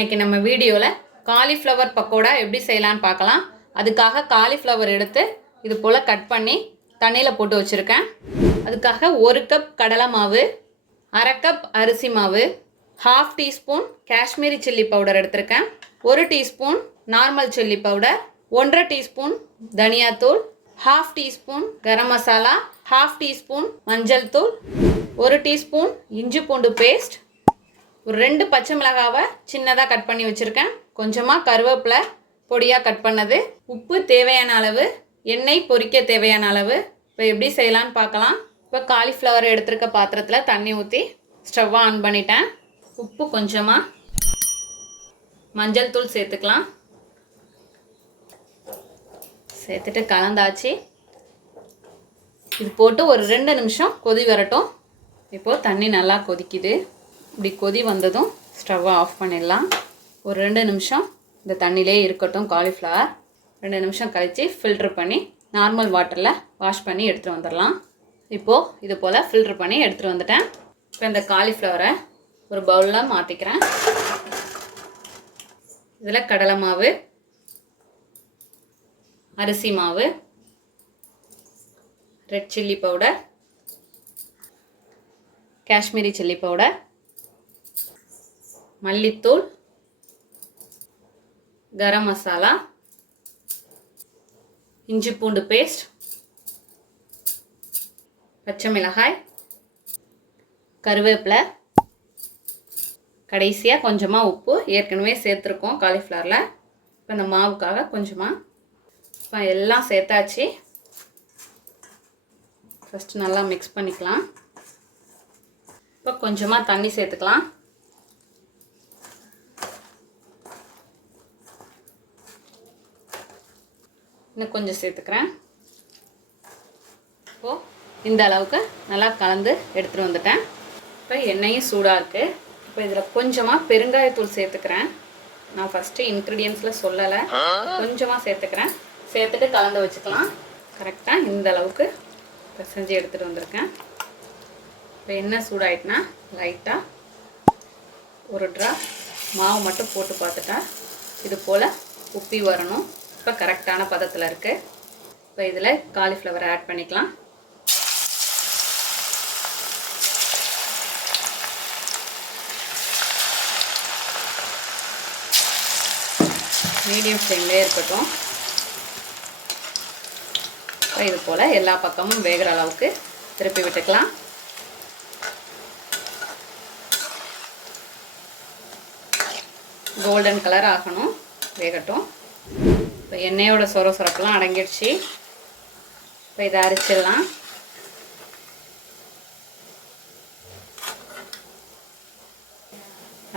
இன்னைக்கு நம்ம வீடியோவில் காலிஃப்ளவர் பக்கோடா எப்படி செய்யலான்னு பார்க்கலாம். அதுக்காக காலிஃப்ளவர் எடுத்து இது போல் கட் பண்ணி தண்ணியில் போட்டு வச்சுருக்கேன். அதுக்காக 1 கப் கடலை மாவு, 1/2 கப் அரிசி மாவு, 1/2 டீஸ்பூன் காஷ்மீரி சில்லி பவுடர் எடுத்திருக்கேன், 1 teaspoon normal chilli powder, 1/2 teaspoon தனியாத்தூள், 1/2 டீஸ்பூன் கரம் மசாலா, 1/2 டீஸ்பூன் மஞ்சள் தூள், 1 டீஸ்பூன் இஞ்சி பூண்டு பேஸ்ட், ஒரு 2 பச்சை மிளகாவை சின்னதாக கட் பண்ணி வச்சுருக்கேன், கொஞ்சமாக கருவேப்பிலை பொடியாக கட் பண்ணது, உப்பு தேவையான அளவு, எண்ணெய் பொரிக்க தேவையான அளவு. இப்போ எப்படி செய்யலான்னு பார்க்கலாம். இப்போ காலிஃப்ளவர் எடுத்துருக்க பாத்திரத்தில் தண்ணி ஊற்றி ஸ்டவ்வை ஆன் பண்ணிட்டேன். உப்பு கொஞ்சமாக, மஞ்சள் தூள் சேர்த்துக்கலாம். சேர்த்துட்டு கலந்தாச்சு. இது போட்டு ஒரு 2 நிமிஷம் கொதி வரட்டும். இப்போது தண்ணி நல்லா கொதிக்குது. இப்படி கொதி வந்ததும் ஸ்டவ்வை ஆஃப் பண்ணிடலாம். ஒரு 2 நிமிஷம் இந்த தண்ணியிலே இருக்கட்டும். காலிஃப்ளவர் 2 நிமிஷம் கழித்து ஃபில்ட்ரு பண்ணி நார்மல் வாட்டரில் வாஷ் பண்ணி எடுத்துகிட்டு வந்துடலாம். இப்போது இது போல் ஃபில்ட்ரு பண்ணி எடுத்துகிட்டு வந்துட்டேன். இப்போ இந்த காலிஃப்ளவரை ஒரு பவுலில் மாற்றிக்கிறேன். இதில் கடலை மாவு, அரிசி மாவு, red chilli powder, Kashmiri chilli powder, மல்லித்தூள், கரம் மசாலா, இஞ்சி பூண்டு பேஸ்ட், பச்சை மிளகாய், கருவேப்பிலை, கடைசியாக கொஞ்சமாக உப்பு ஏற்கனவே சேர்த்துருக்கோம் காலிஃப்ளவரில். இப்போ இந்த மாவுக்காக கொஞ்சமாக இப்போ எல்லாம் சேர்த்தாச்சு. ஃபஸ்ட்டு நல்லா மிக்ஸ் பண்ணிக்கலாம். இப்போ கொஞ்சமாக தண்ணி சேர்த்துக்கலாம். இன்னும் கொஞ்சம் சேர்த்துக்கிறேன். இப்போது இந்த அளவுக்கு நல்லா கலந்து எடுத்துகிட்டு வந்துட்டேன். இப்போ எண்ணெயும் சூடாக இருக்குது. இப்போ இதில் கொஞ்சமாக பெருங்காயத்தூள் சேர்த்துக்கிறேன். நான் ஃபஸ்ட்டு இன்க்ரீடியன்ஸில் சொல்லலை, கொஞ்சமாக சேர்த்துக்கிறேன். சேர்த்துட்டு கலந்து வச்சுக்கலாம். கரெக்டாக இந்த அளவுக்கு செஞ்சு எடுத்துகிட்டு வந்திருக்கேன். இப்போ எண்ணெய் சூடாயிட்டுனா லைட்டாக ஒரு ட்ராப் மாவு மட்டும் போட்டு பார்த்துட்டா இது போல் உப்பி வரணும். இப்போ கரெக்டான பதத்தில் இருக்குது. இப்போ இதில் காலிஃப்ளவர் ஆட் பண்ணிக்கலாம். மீடியம் ஃப்ளேம்லேயே இருக்கட்டும். இப்போ இது போல் எல்லா பக்கமும் வேகிற அளவுக்கு திருப்பி விட்டுக்கலாம். கோல்டன் கலர் ஆகணும், வேகட்டும். இப்போ எண்ணெயோட சொரசொரப்பெல்லாம் அடங்கிடுச்சு. இப்போ இதை அரைச்சிடலாம்.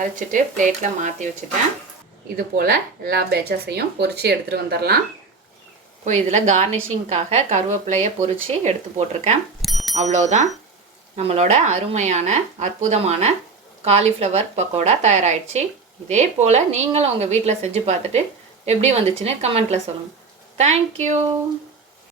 அரைச்சிட்டு பிளேட்டில் மாற்றி வச்சுட்டேன். இது போல் எல்லா பேட்சஸையும் பொரித்து எடுத்துகிட்டு வந்துடலாம். இப்போ இதில் கார்னிஷிங்காக கருவேப்பிலையை பொரித்து எடுத்து போட்டிருக்கேன். அவ்வளோதான், நம்மளோட அருமையான அற்புதமான காலிஃப்ளவர் பக்கோடா தயாராகிடுச்சு. இதே போல் நீங்களும் உங்கள் வீட்டில் செஞ்சு பார்த்துட்டு எப்படி வந்துச்சுன்னு கமெண்ட்டில் சொல்லுங்கள். தேங்க்யூ.